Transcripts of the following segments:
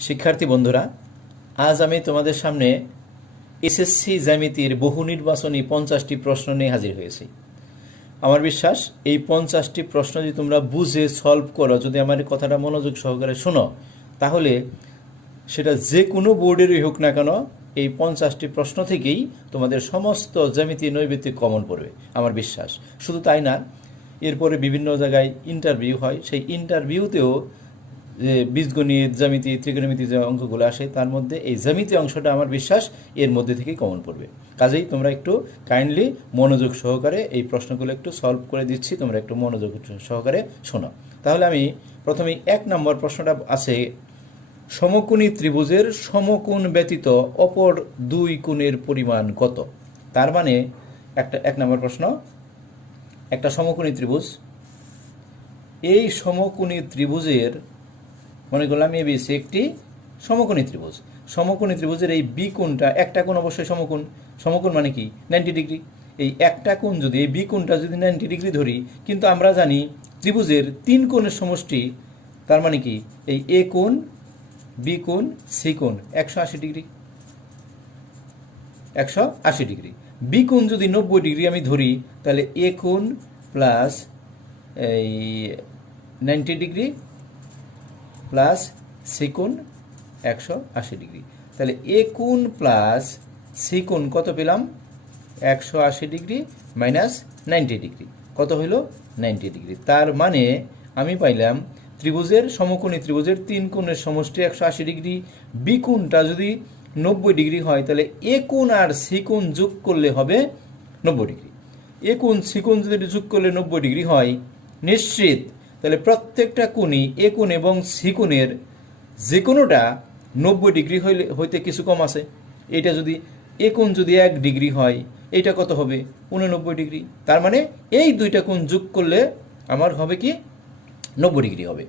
শিক্ষার্থী বন্ধুরা, আজ আমি তোমাদের সামনে এসএসসি জ্যামিতির বহু নির্বাচনী 50টি প্রশ্ন নিয়ে হাজির হয়েছি। আমার বিশ্বাস এই 50টি প্রশ্ন যদি তোমরা বুঝে সলভ করো, যদি আমার কথাটা মনোযোগ সহকারে শোনো, তাহলে সেটা যে কোনো বোর্ডেরই হোক না কেন, এই 50টি প্রশ্ন থেকেই তোমাদের সমস্ত জ্যামিতি নৈবেদিক কমন পড়বে আমার বিশ্বাস। শুধু তাই না, এরপরে বিভিন্ন জায়গায় ইন্টারভিউ হয়, সেই ইন্টারভিউতেও যে বীজগণিত, জ্যামিতি, ত্রিকোণমিতি যে অঙ্কগুলো আসে, তার মধ্যে এই জ্যামিতি অংশটা আমার বিশ্বাস এর মধ্যে থেকেই কমন পড়বে। কাজেই তোমরা একটু কাইন্ডলি মনোযোগ সহকারে এই প্রশ্নগুলো একটু সলভ করে দিচ্ছি, তোমরা একটু মনোযোগ সহকারে শোনো। তাহলে আমি প্রথমেই 1 নম্বর প্রশ্নটা আছে, সমকোণী ত্রিভুজের সমকোণ ব্যতীত অপর দুই কোণের পরিমাণ কত? তার মানে একটা 1 নম্বর প্রশ্ন, একটা সমকোণী ত্রিভুজ, এই সমকোণী ত্রিভুজের, মনে করলাম এবিসি একটি সমকোণী ত্রিভুজ। সমকোণী ত্রিভুজের এই বি কোণটা, একটা কোণ অবশ্যই সমকোণ। সমকোণ মানে কি? 90 ডিগ্রি। এই একটা কোণ যদি, এই বি কোণটা যদি 90 ডিগ্রি ধরি, কিন্তু আমরা জানি ত্রিভুজের 3 কোণের সমষ্টি, তার মানে কি এই এ কোণ, বি কোণ, সি কোণ 180 ডিগ্রি। 180 ডিগ্রি। বি কোণ যদি 90 ডিগ্রি আমি ধরি, তাহলে এ কোণ প্লাস এই 90 ডিগ্রি প্লাস সি কোণ 180 ডিগ্রি। তাহলে এ কোণ প্লাস সি কোণ কত পেলাম? 180 ডিগ্রি মাইনাস 90 ডিগ্রি। কত হইল? 90 ডিগ্রি। তার মানে আমি পাইলাম ত্রিভুজের, সমকোণী ত্রিভুজের 3 কোণের সমষ্টি 180 ডিগ্রি। বি কোণটা যদি 90 ডিগ্রি হয়, তাহলে এ কোণ আর সি কোণ যোগ করলে হবে 90 ডিগ্রি। এ কোণ সি কোণ যদি যোগ করলে 90 ডিগ্রি হয় নিশ্চিত, তাহলে প্রত্যেকটা কোণই এ কোণ এবং সি কোণের যে কোনোটা 90 ডিগ্রি হইতে কিছু কম আছে। এটা যদি এ কোণ যদি 1 ডিগ্রি হয়, এইটা কত হবে? 89 ডিগ্রি। তার মানে এই দুইটা কোণ যোগ করলে আমার হবে কি? 90 ডিগ্রি হবে।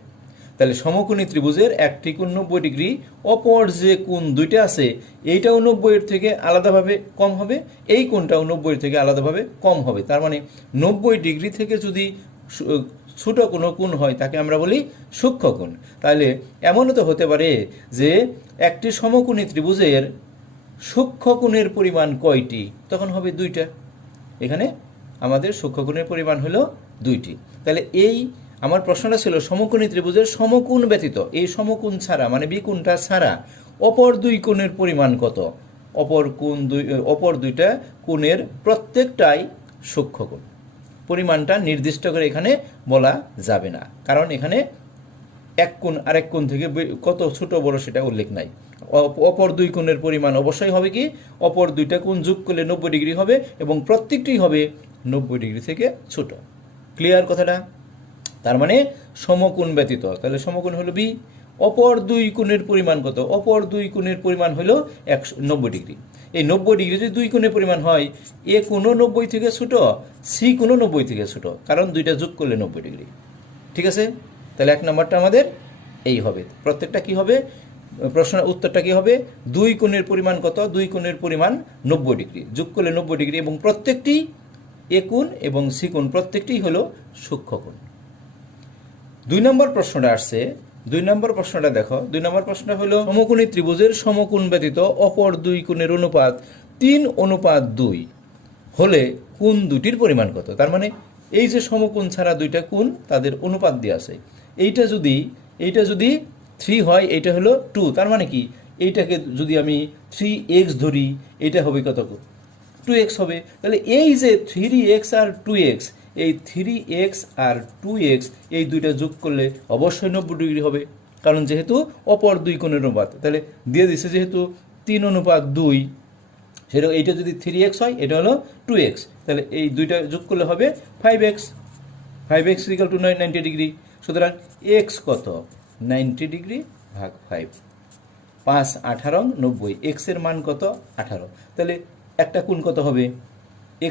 তাহলে সমকোণী ত্রিভুজের একটি কোণ 90 ডিগ্রি, অপর যে কোণ দুইটা আছে এইটাও 90 এর থেকে আলাদাভাবে কম হবে, এই কোণটাও 90 এর থেকে আলাদাভাবে কম হবে। তার মানে 90 ডিগ্রি থেকে যদি ছোট কোনো কোণ হয় তাকে আমরা বলি সূক্ষ্ম কোণ। তাহলে এমনও তো হতে পারে যে একটি সমকোণী ত্রিভুজের সূক্ষ্ম কোণের পরিমাণ কয়টি? তখন হবে 2টা। এখানে আমাদের সূক্ষ্ম কোণের পরিমাণ হলো 2টি। তাহলে এই আমার প্রশ্নটা ছিল সমকোণী ত্রিভুজের সমকোণ ব্যতীত, এই সমকোণ ছাড়া মানে বি কোণটা ছাড়া অপর দুই কোণের পরিমাণ কত? অপর দুইটা কোণের প্রত্যেকটাই সূক্ষ্ম কোণ। পরিমাণটা নির্দিষ্ট করে এখানে বলা যাবে না, কারণ এখানে এক কোণ আরেক কোণ থেকে কত ছোট বড় সেটা উল্লেখ নাই। অপর দুই কোণের পরিমাণ অবশ্যই হবে কি? অপর দুইটা কোণ যোগ করলে 90 ডিগ্রি হবে এবং প্রত্যেকটি হবে 90 ডিগ্রি থেকে ছোট। ক্লিয়ার কথাটা? তার মানে সমকোণ ব্যতীত, তাহলে সমকোণ হলো বি। অপর দুই কোণের পরিমাণ কত? অপর দুই কোণের পরিমাণ হলো 90 ডিগ্রি। এই 90 ডিগ্রি যদি দুই কোণের পরিমাণ হয়, এ কোণও 90 থেকে ছোট, সি কোণও 90 থেকে ছোট, কারণ দুইটা যোগ করলে 90 ডিগ্রি। ঠিক আছে? তাহলে 1 নম্বরটা আমাদের এই হবে। প্রত্যেকটা কি হবে? প্রশ্নের উত্তরটা কি হবে? দুই কোণের পরিমাণ কত? দুই কোণের পরিমাণ 90 ডিগ্রি, যোগ করলে 90 ডিগ্রি, এবং প্রত্যেকটি এ কোণ এবং সি কোণ প্রত্যেকটি হলো সূক্ষ্ম কোণ। 2 নম্বর প্রশ্নটা আসছে। 2 নম্বর প্রশ্নটা দেখো। 2 নম্বর প্রশ্নটা হলো সমকোণী ত্রিভুজের সমকোণ ব্যতীত অপর দুই কোণের অনুপাত 3:2 হলে কোণ দুটির পরিমাণ কত? তার মানে এই যে সমকোণ ছাড়া দুইটা কোণ, তাদের অনুপাত দিয়ে আছে। এইটা যদি 3 হয়, এইটা হলো 2। তার মানে কি? এইটাকে যদি আমি 3x ধরি, এটা হবে কত? 2x হবে। তাহলে এই যে 3x আর 2x, এই 3x আর 2x এই দুইটা যোগ করলে অবশ্যই 90 ডিগ্রি হবে, কারণ যেহেতু অপর দুই কোণের অনুপাত। তাহলে দিয়ে দিচ্ছে যেহেতু 3:2, সেটা এইটা যদি 3x হয়, এটা হলো 2x, তাহলে এই দুইটা যোগ করলে হবে 5x। 5x equal to 90 degree. সুতরাং x কত? 90 ডিগ্রি ভাগ 5, 5 18 90। x এর মান কত? 18। তাহলে একটা কোণ কত হবে?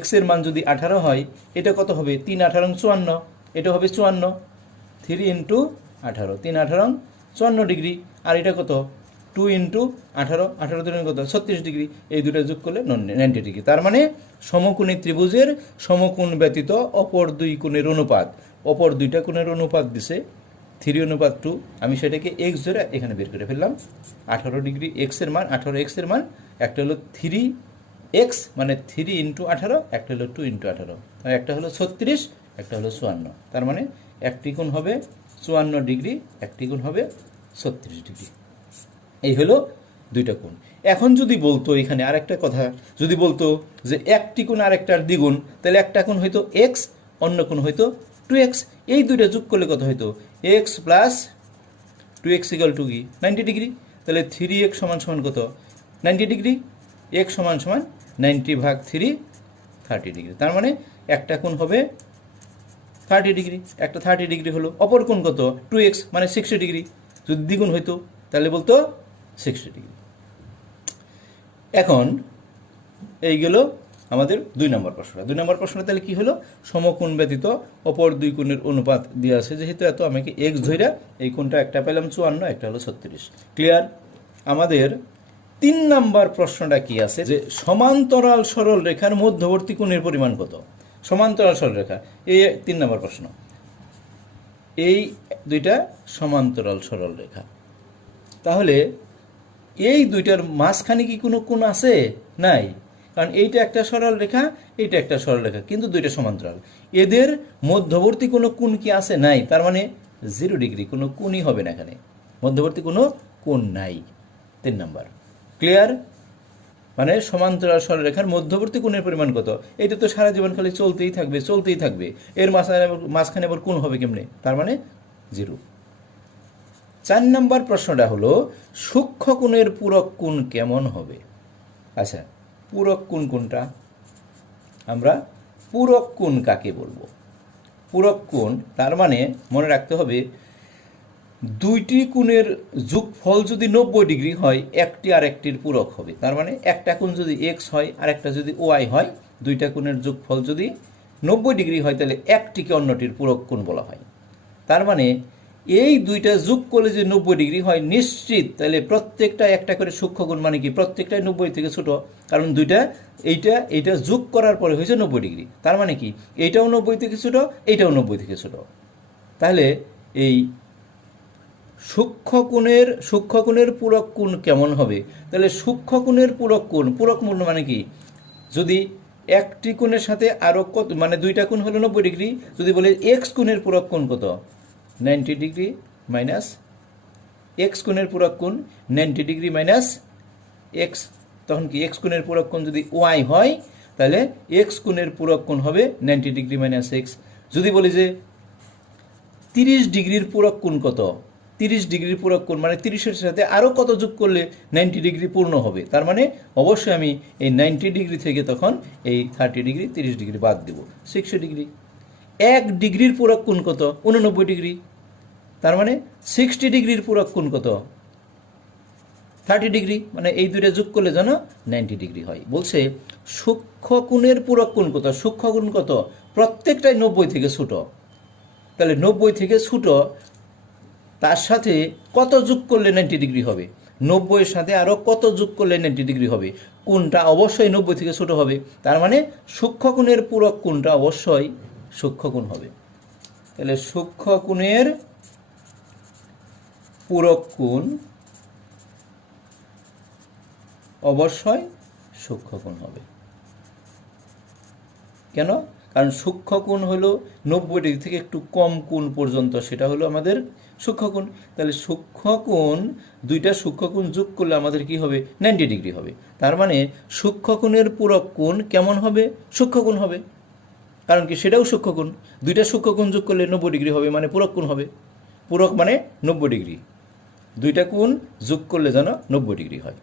x এর মান যদি 18 হয়, এটা কত হবে? 3 18 54, এটা হবে 54। 3 ইন্টু 18, 3 18 54 ডিগ্রি। আর এটা কত? 2 ইন্টু 18, 18 দুগুণে কত? 36 ডিগ্রি। এই দুটো যোগ করলে 90 ডিগ্রি। তার মানে সমকোণী ত্রিভুজের সমকোণ ব্যতীত অপর দুই কোণের অনুপাত, অপর দুইটা কোণের অনুপাত দিছে 3:2 আমি সেটাকে এক্স ধরে এখানে বের করে ফেললাম। 18 ডিগ্রি এক্সের মান, 18 এক্সের মান, একটা হলো 3x মানে 3 × 18, একটা হলো 2 × 18, একটা হলো 36, একটা হলো 54। তার মানে একটি কোণ হবে 54 ডিগ্রি, একটি কোণ হবে 36 ডিগ্রি। এই হলো দুইটা কোণ। এখন যদি বলতো এখানে আরেকটা কথা, যদি বলতো যে একটি কোণ আরেকটার দ্বিগুণ, তাহলে একটা কোণ হয়তো এক্স, অন্য কোণ হয়তো 2x, এই দুইটা যোগ করলে কত হয়তো x + 2x = কি 90 ডিগ্রি। তাহলে 3x = কত 90 ডিগ্রি, x = 90/3 30 ডিগ্রি। তার মানে একটা কোণ হবে 30 ডিগ্রি, একটা 30 ডিগ্রি হলো। অপর কোণ কত 2x মানে 60 ডিগ্রি, যদি দ্বিগুণ হইতো তাহলে বলতো 60 ডিগ্রি। এখন এইগুলো আমাদের 2 নম্বর প্রশ্ন। 2 নম্বর প্রশ্নটা তাহলে কি হলো, সমকোণ ব্যতীত অপর দুই কোণের অনুপাত দেওয়া আছে, যেহেতু এত আমাকে এক্স ধইরা এই কোণটা একটা পেলাম 54, একটা হলো 36। ক্লিয়ার? আমাদের 3 নম্বর প্রশ্নটা কি আছে, যে সমান্তরাল সরল রেখার মধ্যবর্তী কোণের পরিমাণ কত। সমান্তরাল সরল রেখা, এই 3 নম্বর প্রশ্ন। এই দুইটা সমান্তরাল সরল রেখা, তাহলে এই দুইটার মাঝখানে কি কোনো কোণ আছে? নাই, কারণ এইটা একটা সরল রেখা, এইটা একটা সরল রেখা, কিন্তু দুইটা সমান্তরাল। এদের মধ্যবর্তী কোনো কোণ কি আছে? নাই। তার মানে 0 ডিগ্রি, কোনো কোণই হবে না এখানে, মধ্যবর্তী কোনো কোণ নাই। 3 নাম্বার। ক্লিয়ার? মানে সমান্তরাল সরলরেখার মধ্যবর্তী কোণের পরিমাণ কত? এটা তো সারা জীবন খালি চলতেই থাকবে, চলতেই থাকবে, এর মাঝখানে আবার কোণ হবে কেমনে? তার মানে 0। 4 নম্বর প্রশ্নটা হলো, সূক্ষ্ম কোণের পূরক কোণ কেমন হবে? আচ্ছা, পূরক কোণ কোনটা? আমরা পূরক কোণ কাকে বলবো? পূরক কোণ তার মানে মনে রাখতে হবে, দুইটি কোণের যোগফল যদি 90 ডিগ্রি হয়, একটি আরেকটির পূরক হবে। তার মানে একটা কোণ যদি এক্স হয় আর একটা যদি ওয়াই হয়, দুইটা কোণের যোগফল যদি 90 ডিগ্রি হয়, তাহলে একটিকে অন্যটির পূরক কোণ বলা হয়। তার মানে এই দুইটা যোগ করলে যে 90 ডিগ্রি হয় নিশ্চিত, তাহলে প্রত্যেকটা একটা করে সূক্ষ্মকোণ, মানে কি প্রত্যেকটাই 90 থেকে ছোট, কারণ দুইটা এইটা যোগ করার পরে হয়েছে 90 ডিগ্রি। তার মানে কি এইটাও 90 থেকে ছোট, এইটাও 90 থেকে ছোট। তাহলে এই সূক্ষ্মকোণের পূরক কোণ কেমন হবে? তাহলে সূক্ষ্মকোণের পূরক কোণ, পূরক কোণ মানে কি, যদি একটি কোণের সাথে আরো কত, মানে দুইটা কোণ হলো 90 ডিগ্রি, যদি বলে এক্স কোণের পূরক কোণ কত, 90 ডিগ্রি মাইনাস এক্স কোণের পূরক কোণ 90 ডিগ্রি মাইনাস এক্স, তখন কি এক্স কোণের পূরক কোণ যদি ওয়াই হয়, তাহলে এক্স কোণের পূরক কোণ হবে 90 ডিগ্রি মাইনাস এক্স। যদি বলি যে 30 ডিগ্রির পূরক কোণ কত, 30 ডিগ্রির পূরক কোণ মানে 30-এর সাথে আরও কত যোগ করলে 90 ডিগ্রি পূর্ণ হবে। তার মানে অবশ্যই আমি এই 90 ডিগ্রি থেকে তখন এই 30 ডিগ্রি 30 ডিগ্রি বাদ দেব, 60 ডিগ্রি। 1 ডিগ্রির পূরক কোণ কত, 89 ডিগ্রি। তার মানে 60 ডিগ্রির পূরক কোণ কত, 30 ডিগ্রি। মানে এই দুইটা যোগ করলে যেন 90 ডিগ্রি হয়। বলছে সূক্ষ্মকোণের পূরক কোণ কত, সূক্ষ্মকোণ কত, প্রত্যেকটাই 90 থেকে ছোট। তাহলে 90 থেকে ছোট, তার সাথে কত যোগ করলে 90 ডিগ্রি হবে, 90-এর সাথে আরও কত যোগ করলে 90 ডিগ্রি হবে, কোণটা অবশ্যই 90 থেকে ছোট হবে। তার মানে সূক্ষ্মকোণের পূরক কোণটা অবশ্যই সূক্ষ্মকোণ হবে। তাহলে সূক্ষ্মকোণের পূরক কোণ অবশ্যই সূক্ষ্মকোণ হবে। কেন? কারণ সূক্ষ্মকোণ হলো 90 ডিগ্রি থেকে একটু কম কোণ পর্যন্ত, সেটা হলো আমাদের সূক্ষ্মকোণ। তাহলে সূক্ষ্মকোণ, দুইটা সূক্ষ্মকোণ যোগ করলে আমাদের কি হবে, 90 ডিগ্রি হবে। তার মানে সূক্ষ্মকোণের পূরক কোণ কেমন হবে, সূক্ষ্মকোণ হবে। কারণ কি সেটাও সূক্ষ্মকোণ, দুইটা সূক্ষ্মকোণ যোগ করলে 90 ডিগ্রি হবে, মানে পূরক কোণ হবে। পূরক মানে 90 ডিগ্রি, দুইটা কোণ যোগ করলে যেন 90 ডিগ্রি হয়।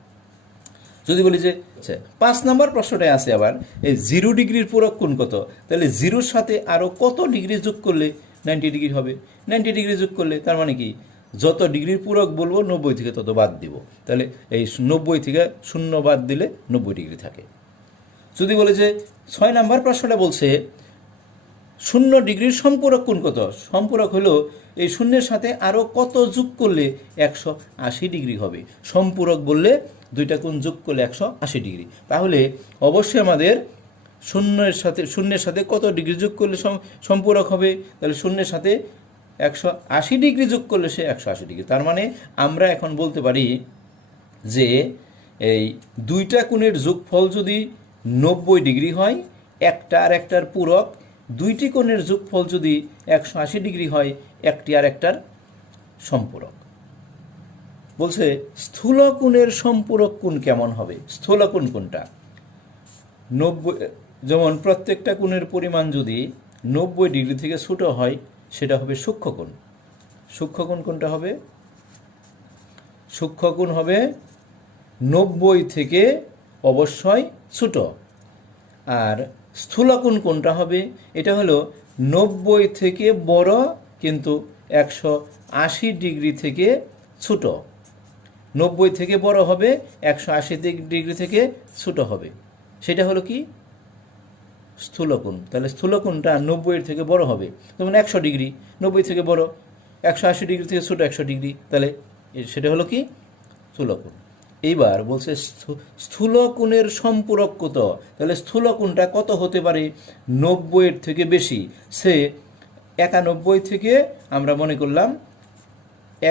যদি বলি যে আচ্ছা 5 নম্বর প্রশ্নটায় আছে আবার, এই 0 ডিগ্রির পূরক কোণ কত, তাহলে 0-র সাথে আরও কত ডিগ্রি যোগ করলে 90 ডিগ্রি হবে। 90 ডিগ্রি যোগ করলে তার মানে কি, যত ডিগ্রির পূরক বলবো 90 থেকে তত বাদ দিব, তাহলে এই 90 থেকে 0 বাদ দিলে 90 ডিগ্রি থাকে। যদি বলে যে 6 নম্বর প্রশ্নটা বলছে 0 ডিগ্রির সম্পূরক কোণ কত, সম্পূরক হলো এই 0-এর সাথে আরও কত যোগ করলে 180 ডিগ্রি হবে। সম্পূরক বললে দুইটা কোণ যোগ করলে 180 ডিগ্রি। তাহলে অবশ্যই আমাদের 0-এর সাথে কত ডিগ্রি যোগ করলে সম্পূরক হবে, তাহলে 0-এর সাথে 180 ডিগ্রি যোগ করলে সে 180 ডিগ্রি। তার মানে আমরা এখন বলতে পারি যে এই দুইটা কোণের যোগফল যদি 90 ডিগ্রি হয়, একটা আর একটার পূরক, দুইটি কোণের যোগফল যদি 180 ডিগ্রি হয়, একটি আর একটার সম্পূরক। বলছে স্থূল কোণের সম্পূরক কোণ কেমন হবে? স্থূল কোণ কোনটা? 90, যেমন প্রত্যেকটা কোণের পরিমাণ যদি 90 ডিগ্রি থেকে ছোট হয়, সেটা হবে সূক্ষ্মকোণ। সূক্ষ্মকোণ কোনটা হবে? সূক্ষ্মকোণ হবে 90 থেকে অবশ্যই ছোট। আর স্থূলকোণ কোনটা হবে? এটা হলো 90 থেকে বড় কিন্তু 180 ডিগ্রি থেকে ছোট। 90 থেকে বড় হবে, 180 ডিগ্রি থেকে ছোট হবে। সেটা হলো কি? স্থূলকোণ। তাহলে স্থূলকোণটা 90 থেকে বড় হবে, যেমন 100 ডিগ্রি, 90 থেকে বড়, 180 ডিগ্রি থেকে ছোট 100 ডিগ্রি, তাহলে সেটা হলো কি? স্থূলকোণ। এইবার বলছে স্থূলকোণের সম্পূরক কত? তাহলে স্থূলকোণটা কত হতে পারে? 90 থেকে বেশি। সে 91 থেকে আমরা মনে করলাম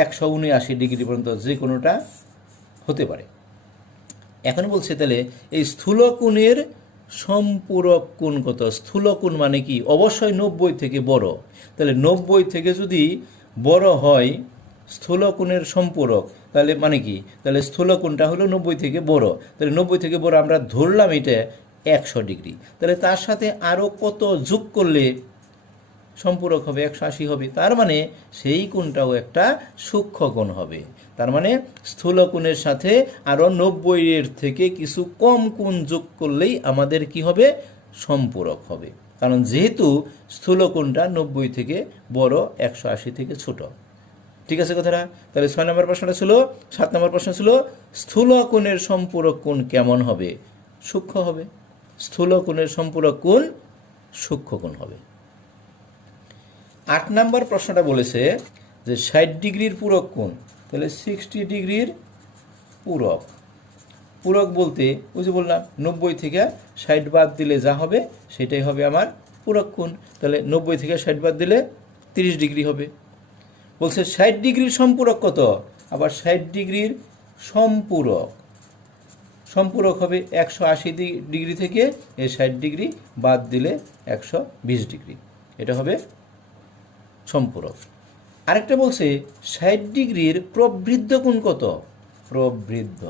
179 ডিগ্রি পর্যন্ত যে কোনোটা হতে পারে। এখন বলছে তাহলে এই স্থূলকোণের সম্পূরক কোণ কত? স্থূলকোণ মানে কি? অবশ্যই 90 থেকে বড়। তাহলে 90 থেকে যদি বড় হয় স্থূলকোণের সম্পূরক, তাহলে মানে কি? তাহলে স্থূলকোণটা হলো 90 থেকে বড়। তাহলে 90 থেকে বড় আমরা ধরলাম এটা 100 ডিগ্রি। তাহলে তার সাথে আরও কত যোগ করলে সম্পূরক হবে? 180 হবে। তার মানে সেই কোণটাও একটা সূক্ষ্মকোণ হবে। তার মানে স্থূলকোণের সাথে আরও 90 থেকে কিছু কম কোণ যোগ করলেই আমাদের কি হবে? সম্পূরক হবে। কারণ যেহেতু স্থূলকোণটা 90 থেকে বড়, 180 থেকে ছোট। ঠিক আছে কথাটা? তাহলে 6 নম্বর প্রশ্নটা ছিল। 7 নম্বর প্রশ্ন ছিল স্থূলকোণের সম্পূরক কোণ কেমন হবে? সূক্ষ্ম হবে। স্থূলকোণের সম্পূরক কোণ সূক্ষ্মকোণ হবে। 8 নম্বর প্রশ্নটা বলেছে যে 60 ডিগ্রির পূরক কোণ। তাহলে 60 ডিগ্রির পূরক। পূরক বলতে ওই যে বললাম 90 থেকে 60 বাদ দিলে যা হবে সেটাই হবে আমার পূরক কোণ। তাহলে 90 থেকে 60 বাদ দিলে 30 ডিগ্রি হবে। বলছে 60 ডিগ্রির সম্পূরক কত? আবার 60 ডিগ্রির সম্পূরক। সম্পূরক হবে 180 ডিগ্রি থেকে এই 60 ডিগ্রি বাদ দিলে 120 ডিগ্রি। এটা হবে সম্পূরক। আরেকটা বলছে 60 ডিগ্রির প্রবৃদ্ধ কোণ কত? প্রবৃদ্ধ।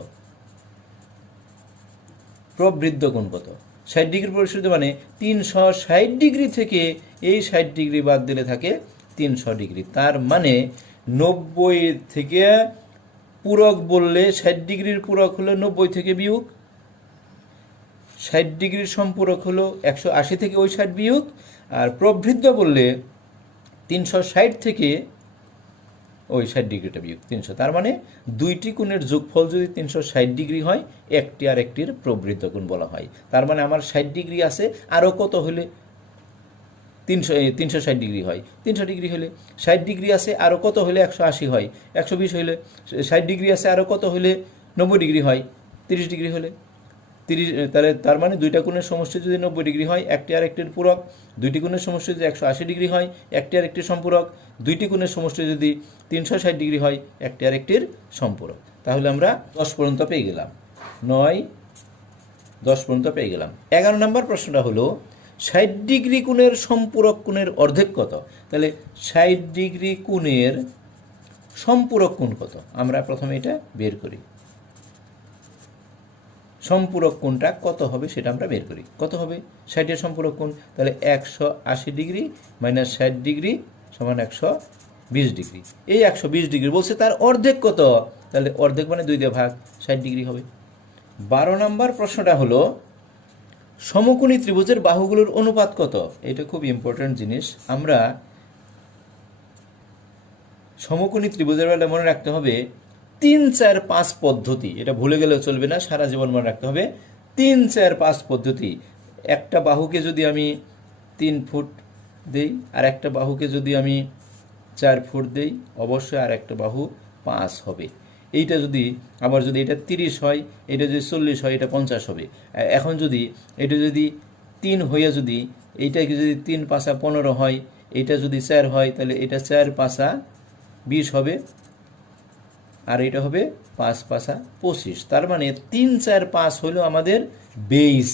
প্রবৃদ্ধ কোণ কত? 60 ডিগ্রি প্রবৃদ্ধ মানে 360 ডিগ্রি থেকে এই 60 ডিগ্রি বাদ দিলে থাকে 300 ডিগ্রি। তার মানে 90 থেকে পূরক বললে 60 ডিগ্রির পূরক হলো 90 থেকে বিয়োগ, 60 ডিগ্রির সম্পূরক হলো 180 থেকে ওই 60 বিয়োগ, আর প্রবৃদ্ধ বললে 360 থেকে ওই 60 ডিগ্রিটা বিয়োগ 300। তার মানে দুইটি কোণের যোগফল যদি 360 ডিগ্রি হয়, একটি আর একটির প্রবৃদ্ধ কোণ বলা হয়। তার মানে আমার 60 ডিগ্রি আছে, আরও কত হলে 360 ডিগ্রি হয়? 300 ডিগ্রি হলে। 60 ডিগ্রি আছে, আরও কত হলে 180 হয়? 120 হলে। 60 ডিগ্রি আছে, আরও কত হলে 90 ডিগ্রি হয়? 30 ডিগ্রি হলে। 30, তাহলে তার মানে দুইটা কোণের সমষ্টি যদি 90 ডিগ্রি হয়, একটি আর একটির পূরক। দুইটি কোণের সমষ্টি যদি 180 ডিগ্রি হয়, একটি আর একটির সম্পূরক। দুইটি কোণের সমষ্টি যদি 360 ডিগ্রি হয়, একটি আর একটির সম্পূরক। তাহলে আমরা 10 পর্যন্ত পেয়ে গেলাম। 9, 10 পর্যন্ত পেয়ে গেলাম। 11 নম্বর প্রশ্নটা হলো 60 ডিগ্রি কোণের সম্পূরক কোণের অর্ধেক কত? তাহলে 60 ডিগ্রি কোণের সম্পূরক কোণ কত? আমরা প্রথমে এটা বের করি। সম্পূরক কোণটা কত হবে সেটা আমরা বের করি। কত হবে 60 এর সম্পূরক কোণ? তাহলে 180 ডিগ্রি মাইনাস 60 ডিগ্রি সমান 120 ডিগ্রি। এই 120 ডিগ্রি বলছে তার অর্ধেক কত? তাহলে অর্ধেক মানে 2 দিয়ে ভাগ, 60 ডিগ্রি হবে। 12 নম্বর প্রশ্নটা হলো সমকোণী ত্রিভুজের বাহুগুলোর অনুপাত কত? এটা খুব ইম্পর্টেন্ট জিনিস। আমরা সমকোণী ত্রিভুজের বেলা মনে রাখতে হবে 3, 4, 5 পদ্ধতি। এটা ভুলে গেলেও চলবে না, সারা জীবন মনে রাখতে হবে 3, 4, 5 পদ্ধতি। একটা বাহুকে যদি আমি 3 ফুট দেই, আর একটা বাহুকে যদি আমি 4 ফুট দেই, অবশ্যই আর একটা বাহু 5 হবে। এইটা যদি আবার যদি এটা 30 হয়, এটা যদি 40 হয়, এটা 50 হবে। এখন যদি এটা যদি 3 হইয়া যদি এইটাকে যদি 3, 5, 15 হয়, এটা যদি 4 হয় তাহলে এটা 4 5 20 হবে, আর এটা হবে 5 5 25। তার মানে 3 4 5 হলো আমাদের বেস,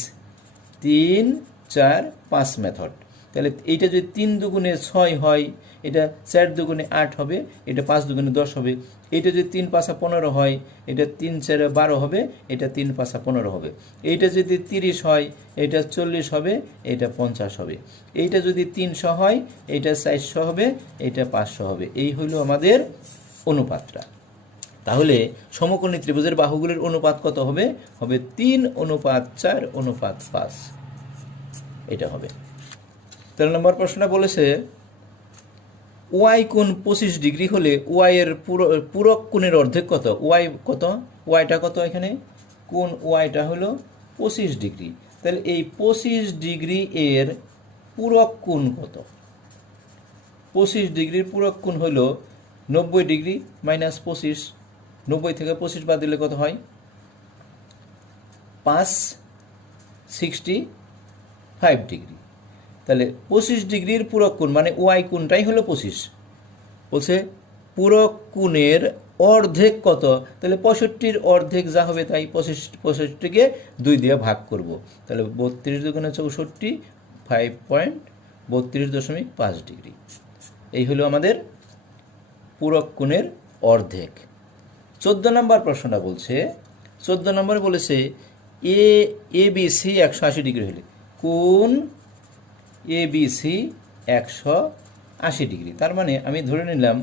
3 4 5 মেথড। তাহলে এইটা যদি 3 দুগুণে 6 হয়, এটা 4 দুগুণে 8 হবে, এটা 5 দুগুণে 10 হবে। এইটা যদি 3 5 15 হয়, এটা 3 4 12 হবে, এটা 3 5 15 হবে। এইটা যদি 30 হয়, এটা 40 হবে, এটা 50 হবে। এইটা যদি 300 হয়, এটা 400 হবে, এটা 500 হবে। এই হলো আমাদের অনুপাতটা। তাহলে সমকোণী ত্রিভুজের বাহুগুলির অনুপাত কত হবে? হবে 3:4:5, এটা হবে। 13 নম্বর প্রশ্নটা বলেছে ওয়াই কোণ 25 ডিগ্রি হলে ওয়াই এর পূরক কোণের অর্ধেক কত? ওয়াই কত? ওয়াইটা কত? এখানে কোণ ওয়াইটা হলো 25 ডিগ্রি। তাহলে এই 25 ডিগ্রি এর পূরক কোণ কত? 25 ডিগ্রির পূরক কোণ হলো 90 ডিগ্রি মাইনাস 25। 90 থেকে 25 বাদ দিলে কত হয়? 565 ডিগ্রি। তাহলে 25 ডিগ্রির পূরক কোণ মানে ওয়াই কোণটাই হলো 25। বলছে পূরক কোণের অর্ধেক কত? তাহলে 65-র অর্ধেক যা হবে তাই, 65কে 2 দিয়ে ভাগ করব। তাহলে 32 দুগুণে 64, 5.32.5 ডিগ্রি। এই হলো আমাদের পূরক কোণের অর্ধেক। 14 নম্বর প্রশ্নটা বলছে, 14 নম্বর বলেছে এ বি সি 180 ডিগ্রি হলে কোণ এ বি সি 180 ডিগ্রি। তার মানে আমি ধরে নিলাম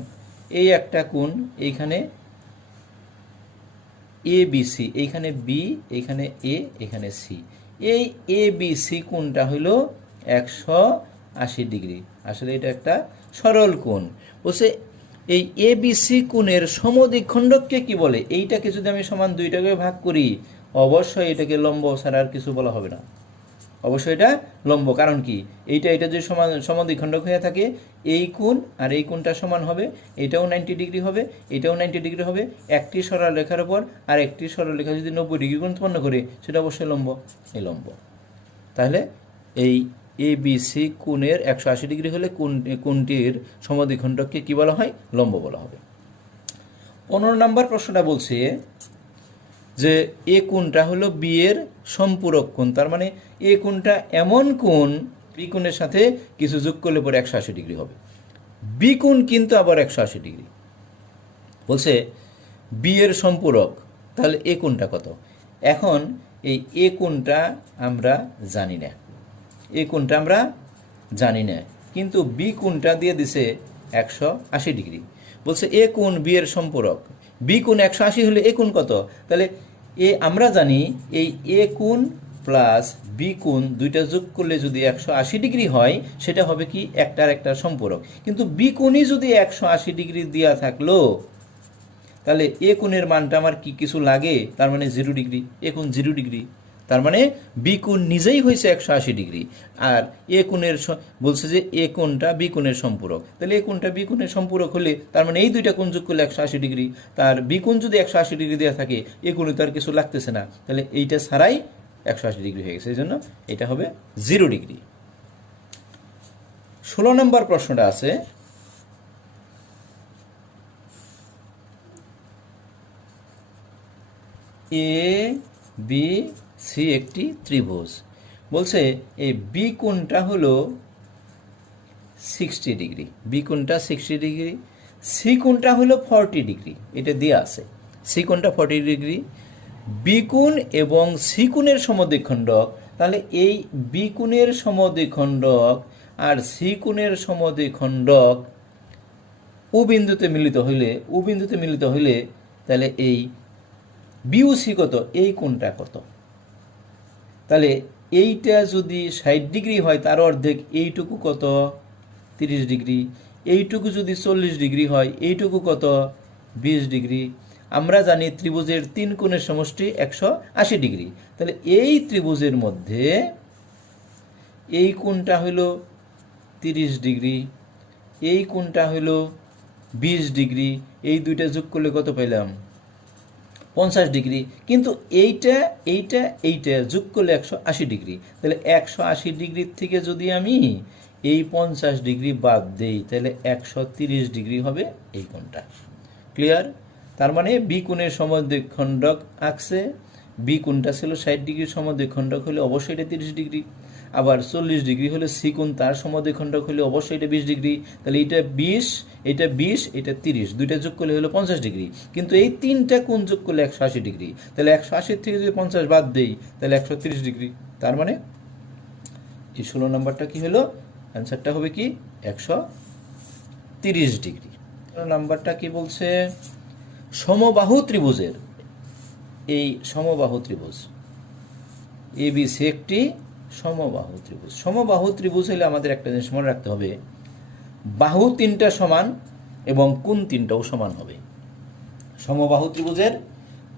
এই একটা কোণ, এইখানে এ বি সি, এইখানে বি, এইখানে এ, এখানে সি। এই এ বি সি কোণটা হলো 180 ডিগ্রি। আসলে এটা একটা সরল কোণ। বলছে এই এ বি সি কোণের সমদ্বিখণ্ডককে কি বলে? এইটাকে যদি আমি সমান 2টাকে ভাগ করি, অবশ্যই এটাকে লম্ব ছাড়া আর কিছু বলা হবে না। অবশ্যই এটা লম্ব। কারণ কি? এইটা যদি সমদ্বিখণ্ডক হয়ে থাকে, এই কোণ আর এই কোণটা সমান হবে, এটাও 90 ডিগ্রি হবে, এটাও 90 ডিগ্রি হবে। একটি সরলরেখার উপর আর একটি সরলরেখা যদি 90 ডিগ্রি কোণ উৎপন্ন করে, সেটা অবশ্যই লম্ব। এই লম্ব। তাহলে এই এ বি সি কোণের 180 ডিগ্রি হলে কোণটির সমদ্বিখণ্ডককে কি বলা হয়? লম্ব বলা হবে। 15 নম্বর প্রশ্নটা বলছে যে এ কোণটা হলো বি এর সম্পূরক কোণ। তার মানে এ কোণটা এমন কোণ, বি কোণের সাথে কিছু যোগ করলে পরে 180 ডিগ্রি হবে। বি কোণ কিন্তু আবার 180 ডিগ্রি। বলছে বি এর সম্পূরক, তাহলে এ কোণটা কত? এখন এই এ কোণটা আমরা জানি না, এ কোণটা আমরা জানি না, কিন্তু বি কোণটা দিয়ে দিছে 180 ডিগ্রি। বলছে এ কোণ বি এর সম্পূরক, বি কোণ 180 হলে এ কোণ কত? তাহলে আমরা জানি এই এ কোণ প্লাস বি কোণ দুইটা যোগ করলে যদি 180 ডিগ্রি হয়, সেটা হবে কি? একটার একটা সম্পূরক। কিন্তু বি কোণই যদি 180 ডিগ্রি দেওয়া থাকলো, তাহলে এ কোণের মানটা আমার কি কিছু লাগে? তার মানে 0 ডিগ্রি। এ কোণ 0 ডিগ্রি। তার মানে বি কোণ নিজেই হয়েছে 180 ডিগ্রি। আর এ কোণের বলছে যে এ কোণটা বি কোণের সম্পূরক। তাহলে এ কোণটা বি কোণের সম্পূরক হলে তার মানে এই দুইটা কোণ যোগ করলে 180 ডিগ্রি। তার বি কোণ যদি 180 ডিগ্রি দেওয়া থাকে, এ কোণে তো আর কিছু লাগতেছে না, তাহলে এইটা ছাড়াই 180 ডিগ্রি হয়ে গেছে। এই জন্য এটা হবে 0 ডিগ্রি। 16 নম্বর প্রশ্নটা আছে, এ বি সি একটি ত্রিভুজ। বলছে এই বি কোণটা হলো 60 ডিগ্রি, বি কোণটা 60 ডিগ্রি, সি কোণটা হলো 40 ডিগ্রি। এটা দিয়ে আছে, সি কোণটা 40 ডিগ্রি। বি কোণ এবং সি কোণের সমদ্বিখণ্ডক, তাহলে এই বি কোণের সমদ্বিখণ্ডক আর সি কোণের সমদ্বিখণ্ডক ও বিন্দুতে মিলিত হইলে তাহলে এই বিউ সি কত? এই কোণটা কত? তাহলে এইটা যদি 60 ডিগ্রি হয়, তার অর্ধেক এইটুকু কত? 30 ডিগ্রি। এইটুকু যদি 40 ডিগ্রি হয়, এইটুকু কত? 20 ডিগ্রি। আমরা জানি ত্রিভুজের 3 কোণের সমষ্টি 180 ডিগ্রি। তাহলে এই ত্রিভুজের মধ্যে এই কোণটা হইল 30 ডিগ্রি, এই কোণটা হইল 20 ডিগ্রি। এই দুইটা যোগ করলে কত পাইলাম? 50 ডিগ্রি। কিন্তু এইটা যোগ করলে 180 ডিগ্রি। তাহলে 180 ডিগ্রির থেকে যদি আমি এই 50 ডিগ্রি বাদ দেই তাহলে 130 ডিগ্রি হবে এই কোণটা। ক্লিয়ার? তার মানে বি কোণের সমদ্বিখণ্ডক আঁকছে, বি কোণটা ছিল 60 ডিগ্রি, সমদ্বিখণ্ডক হলে অবশ্যই এটা 30 ডিগ্রি। আবার 40 ডিগ্রি হলে সি কোণ তার সমদ্বিখণ্ডক হলে অবশ্যই এটা 20 ডিগ্রি। তাহলে এটা 20, এটা 20, এটা 30, দুইটা যোগ করলে হলো 50 ডিগ্রি। কিন্তু এই তিনটা কোণ যোগ করলে 180 ডিগ্রি। তাহলে 180 থেকে যদি 50 বাদ দেই তাহলে 130 ডিগ্রি। তার মানে এই 16 নম্বরটা কি হলো? অ্যান্সারটা হবে কি 130 ডিগ্রি। নাম্বারটা কি বলছে? সমবাহু ত্রিভুজের, এই সমবাহু ত্রিভুজ এবিসি একটি সমবাহু ত্রিভুজ। সমবাহু ত্রিভুজ হলে আমাদের একটা জিনিস মনে রাখতে হবে, বাহু তিনটা সমান এবং কোণ তিনটাও সমান হবে। সমবাহু ত্রিভুজের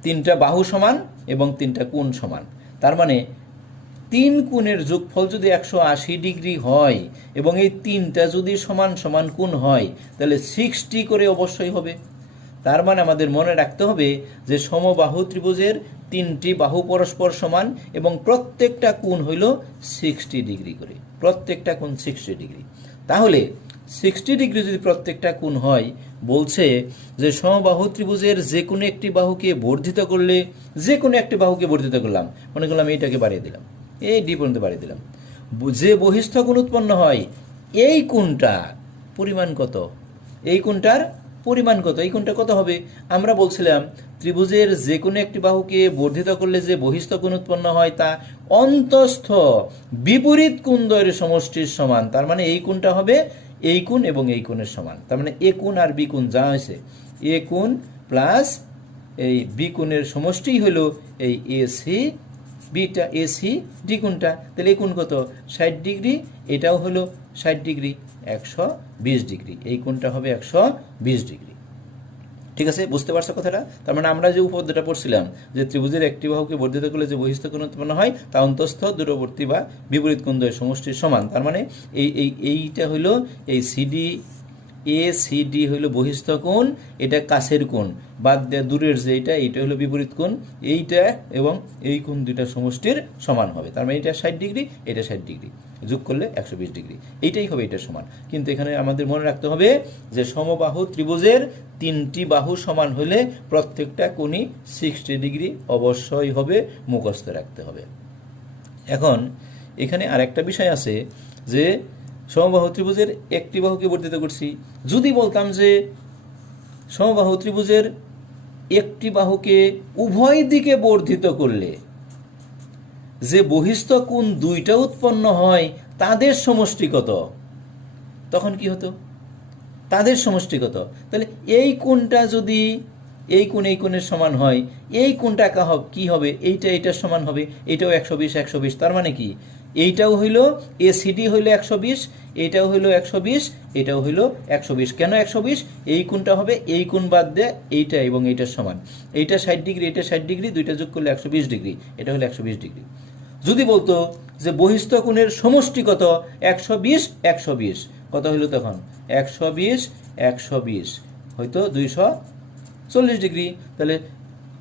তিনটা বাহু সমান এবং তিনটা কোণ সমান। তার মানে তিন কোণের যোগফল যদি 180 ডিগ্রি হয় এবং এই তিনটা যদি সমান সমান কোণ হয় তাহলে 60 করে অবশ্যই হবে। তার মানে আমাদের মনে রাখতে হবে যে সমবাহু ত্রিভুজের তিনটি বাহু পরস্পর সমান এবং প্রত্যেকটা কোণ হইল 60 ডিগ্রি করে, প্রত্যেকটা কোণ 60 ডিগ্রি। তাহলে 60 ডিগ্রি যদি প্রত্যেকটা কোণ হয়, বলছে যে সমবাহু ত্রিভুজের যে কোনো একটি বাহুকে বর্ধিত করলে, যে কোনো একটি বাহুকে বর্ধিত করলাম, মনে করলাম এইটাকে বাড়িয়ে দিলাম, এই ডি পর্যন্ত বাড়িয়ে দিলাম, যে বহিস্থ কোণ উৎপন্ন হয় এই কোণটা পরিমাণ কত, এই কোণটার পরিমাণ কত, এই কোণটা কত হবে? আমরা বলছিলাম ত্রিভুজের যে কোনো একটি বাহুকে বর্ধিত করলে যে বহিস্থ কোণ উৎপন্ন হয় তা অন্তস্থ বিপরীত কোণদ্বয়ের সমষ্টির সমান। তার মানে এই কোণটা হবে এই কোণ এবং এই কোণের সমান। তার মানে এ কোণ আর বি কোণ যা হয়েছে, এ কোণ প্লাস এই বি কোণের সমষ্টি হলো এই এসি বিটা, এসি ডি কোণটা। তাহলে এই কোণ কত? 60 ডিগ্রি, এটাও হলো 60 ডিগ্রি, 120 ডিগ্রি। এই কোণটা হবে 120 ডিগ্রি। ঠিক আছে, বুঝতে পারছো কথাটা? তার মানে আমরা যে উপপাদ্যটা পড়ছিলাম যে ত্রিভুজের একটি বাহুকে বর্ধিত করলে যে বহিস্থ কোণ উৎপন্ন হয় তা অন্তস্থ দূরবর্তী বা বিপরীত কোণদ্বয়ের সমষ্টির সমান। তার মানে এইটা হলো এই সিডি, এ সিডি হইলো বহিস্থ কোণ, এটা কাছের কোণ, বাদ দেওয়া দূরের যে এইটা হলো বিপরীত কোণ, এইটা এবং এই কোণ দুইটা সমষ্টির সমান হবে। তার মানে এটা 60 ডিগ্রি, এটা 60 ডিগ্রি, যোগ করলে 120 ডিগ্রি, এইটাই হবে এটার সমান। কিন্তু এখানে আমাদের মনে রাখতে হবে যে সমবাহু ত্রিভুজের তিনটি বাহু সমান হলে প্রত্যেকটা কোণই 60 ডিগ্রি অবশ্যই হবে, মুখস্থ রাখতে হবে। এখন এখানে আরেকটা বিষয় আছে যে সমবাহু ত্রিভুজের একটি বাহুকে বর্ধিত করছি, যদি বলতাম যে সমবাহু ত্রিভুজের একটি বাহুকে উভয় দিকে বর্ধিত করলে যে বহিস্থ কোণ দুইটা উৎপন্ন হয় তাদের সমষ্টি কত, তখন কি হতো? তাদের সমষ্টি কত? তাহলে এই কোণটা যদি এই কোণ এই কোণের সমান হয়, এই কোণটা কি হবে? এইটা এটার সমান হবে, এটাও 120 120। তার মানে কি এইটাও হইল এসিডি হইল 120, এটাও হইল 120, এটাও হইল 120। কেন 120? এই কোণটা হবে এই কোণ বাদ দিয়ে এইটা এবং এইটার সমান, এইটা 60 ডিগ্রি, এটা 60 ডিগ্রি, দুইটা যোগ করলে 120 ডিগ্রি, এটা হলো 120 ডিগ্রি। যদি বলতো যে বহিস্থ কোণের সমষ্টি কত, 120 120, কত হইল তখন? 120 120 হয়তো 240 ডিগ্রি। তাহলে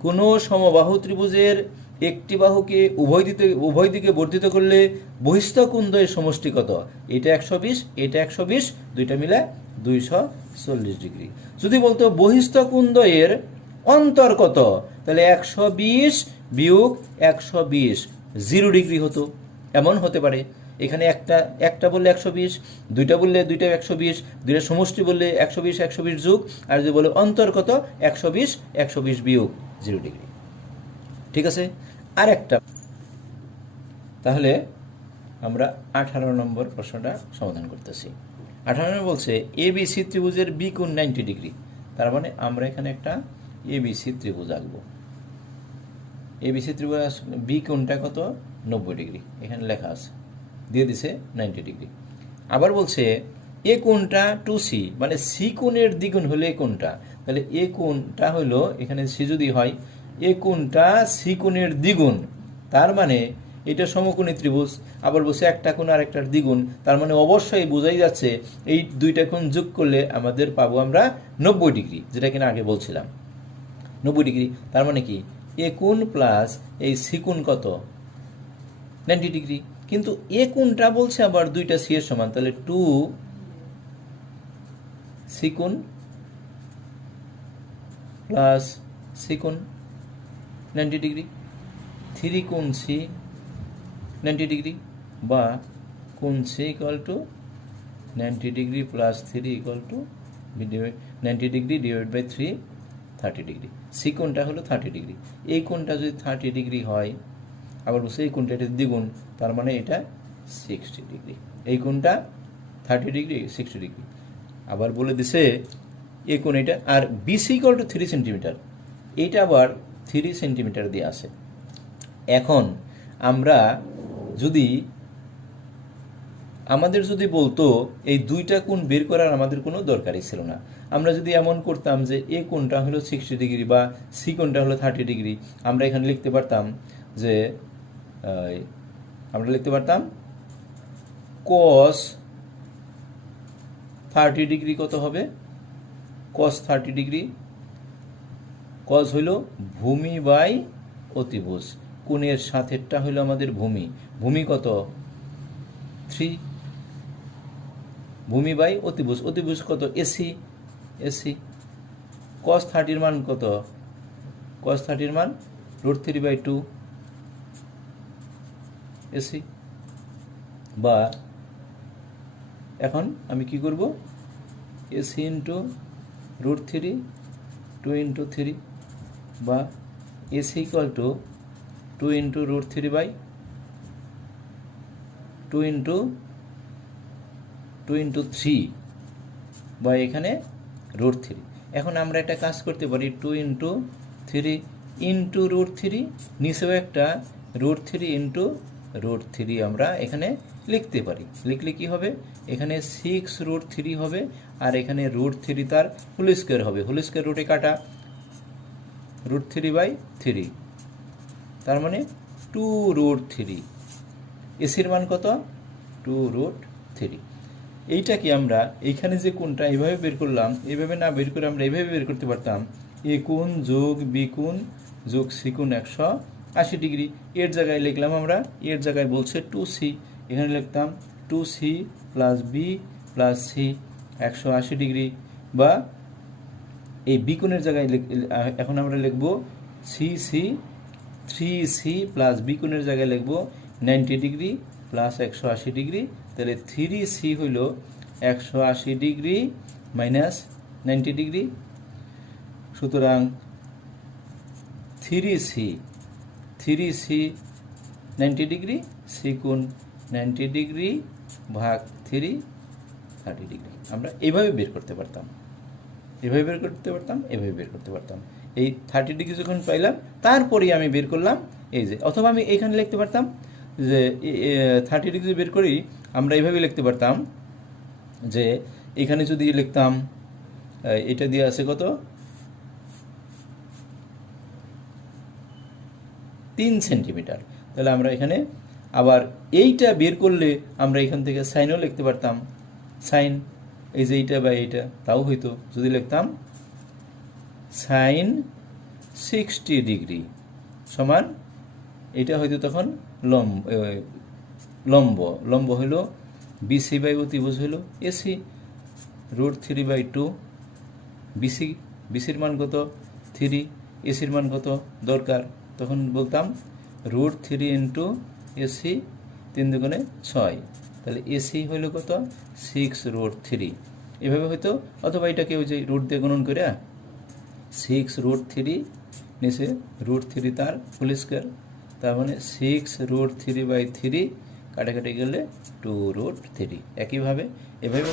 কোন সমবাহু ত্রিভুজের একটি বাহুকে উভয় দিকে বর্ধিত করলে বহিস্থ কোণদ্বয়ের সমষ্টি কত? এটা 120, এটা 120, দুইটা মিলে 240 ডিগ্রি। যদি বলতো বহিস্থ কোণদ্বয়ের অন্তর কত, তাহলে 120 বিয়োগ 120 0 ডিগ্রি হতো। এমন হতে পারে এখানে একটা বললে 120, দুইটা বললে দুইটা 120, দুইটা সমষ্টি বললে 120 120 যোগ, আর যদি বলে অন্তর কত, 120 120 বিয়োগ 0 ডিগ্রি। ঠিক আছে, আর একটা, তাহলে আমরা 18 নম্বর প্রশ্নটা সমাধান করতেছি। 18 নম্বর বলছে এবিসি ত্রিভুজের বি কোণ 90 ডিগ্রি। তার মানে আমরা এখানে একটা এবিসি ত্রিভুজ আঁকবো। এবিসি ত্রিভুজ বি কোণটা কত? 90 ডিগ্রি, এখানে লেখা আছে, দিয়ে দিছে 90 ডিগ্রি। আবার বলছে এ কোণটা 2C, মানে সি কোণের দ্বিগুণ হলো এ কোণটা। তাহলে এ কোণটা হলো, এখানে সি যদি হয়, এ কোণটা সি কোণের দ্বিগুণ, তার মানে এটা সমকোণী ত্রিভুজ। আবার বলছে একটা কোণ আর একটার দ্বিগুণ, তার মানে অবশ্যই বোঝাই যাচ্ছে এই দুইটা কোণ যোগ করলে আমাদের পাবো আমরা 90 ডিগ্রি, যেটা কিনা আগে বলছিলাম 90 ডিগ্রি। তার মানে কি এ কোণ প্লাস এই সি কোণ কত? 90 ডিগ্রি। কিন্তু এ কোণটা বলছে আবার দুইটা সি এর সমান, তাহলে 2 সি কোণ প্লাস সি কোণ 90 ডিগ্রি, 3 কোণ সি 90 ডিগ্রি, বা কোণ C equal to 90 degree plus 3 equal to 90 degree divide by 3 30 degree. C কোণটা হলো 30 ডিগ্রি। এই কোণটা যদি 30 ডিগ্রি হয়, আবার বলছে এই কোণটা এটা দ্বিগুণ, তার মানে এটা 60 ডিগ্রি। এই কোণটা 30 ডিগ্রি 60 ডিগ্রি। আবার বলে দিছে এই কোণ এটা, আর বিসি ইকুয়াল টু 3 সেন্টিমিটার, এইটা আবার 3 সেন্টিমিটার দিয়ে আছে। এখন আমরা যদি আমাদের যদি বলতো এই দুইটা কোণ বের করার আমাদের কোনো দরকারই ছিল না। আমরা যদি এমন করতাম যে এ কোণটা হলো 60 ডিগ্রি বা সি কোণটা হলো 30 ডিগ্রি, আমরা এখানে লিখতে পারতাম যে আমরা লিখতে পারতাম cos 30 ডিগ্রি কত হবে, cos 30 ডিগ্রি, cos হইল ভূমি বাই অতিভুজ, কোণের সাথেরটা হইল আমাদের ভূমি, ভূমি কত 3, ভূমি বাই অতিভুজ, অতিভুজ কত এসি, এসি cos 30 এর মান কত, cos 30 এর মান √3/2 এসি। বা এখন আমি কি করব, এসি ইন্টু √3 2 ইন্টু 3, বা AC equal to 2 into √3/2 into 3, বা এখানে √3। এখন আমরা একটা কাজ করতে পারি, 2 ইন্টু 3 ইন্টু √3, নিচেও একটা √3 ইন্টু √3 আমরা এখানে লিখতে পারি। লিখলে কি হবে, এখানে 6√3 হবে, আর এখানে √3 তার হোল স্কয়ার হবে, হোল স্কয়ার রুটে কাটা √3/3, তার মানে 2√3। এসির মান কত 2√3। এইটাকে আমরা এইখানে যে কোণটা এইভাবে বের করলাম, এইভাবে না বের করে আমরা এইভাবে বের করতে পারতাম, এ কোণ যোগ বি কোণ যোগ সি কোণ 180 ডিগ্রি। এর জায়গায় লিখলাম আমরা, এর জায়গায় বলছে 2c, এখানে লিখতাম 2c plus B plus C 180 degree, বা এই বি কোণের জায়গায় এখন আমরা লিখব সি 3c প্লাস বি কোণের জায়গায় লিখব 90 ডিগ্রি প্লাস 180 ডিগ্রি, তাহলে 3c হইল 180 ডিগ্রি মাইনাস 90 ডিগ্রি। সুতরাং 3c 90 ডিগ্রি, সি কোণ 90 ডিগ্রি ভাগ 3 30 ডিগ্রি। আমরা এইভাবে বের করতে পারতাম, এভাবে বের করতে পারতাম, এভাবে বের করতে পারতাম। এই 30 ডিগ্রি যখন পাইলাম, তারপরে আমি বের করলাম এই যে, অথবা আমি এখানে লিখতে পারতাম যে 30 ডিগ্রি বের করি, আমরা এইভাবে লিখতে পারতাম যে এখানে যদি লিখতাম এটা দিয়ে আছে কত 3 সেন্টিমিটার, তাহলে আমরা এখানে আবার এইটা বের করলে আমরা এখান থেকে সাইনও লিখতে পারতাম, সাইন এই যে এইটা বা এইটা, তাও হইতো যদি লিখতাম সাইন 60 ডিগ্রি সমান, এটা হয়তো তখন লম্ব হইল বিসি বাই অতিভুজ হইল এসি √3/2, বিসির মান কত 3, এসির মান কত দরকার, তখন বলতাম √3 ইন্টু এসি 3 দুগুণে 6, তাহলে এসি হইল কত 6√3, এভাবে হয়তো। অথবা এটাকে ওই যে রুট দিয়ে গুণন করে 6√3 নিচে √3 তার হোল স্কয়ার, তার মানে 6√3/3 কাটাকাটি গেলে 2√3। একইভাবে এভাবে